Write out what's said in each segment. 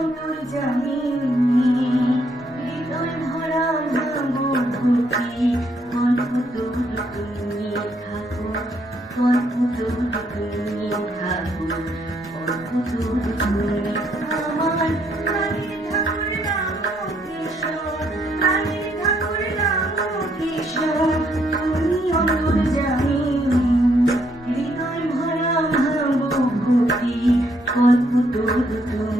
নূর জামিনী, হৃদয় ভরা মধুতি অদ্ভুত তুমি থাকো অদ্ভুত তুমি থাকো অদ্ভুত তুমি আমার কালী ঠাকুর নাম কিশোর কালী ঠাকুর নাম কিশোর, তুমি অন্তর জামিনী, হৃদয় ভরা ভাবো ভূতি অদ্ভুত তুমি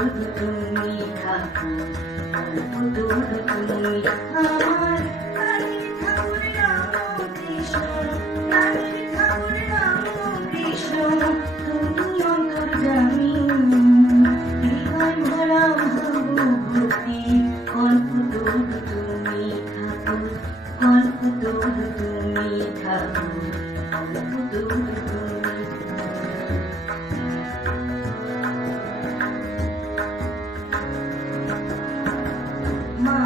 তুমি থাকো তুমি আমার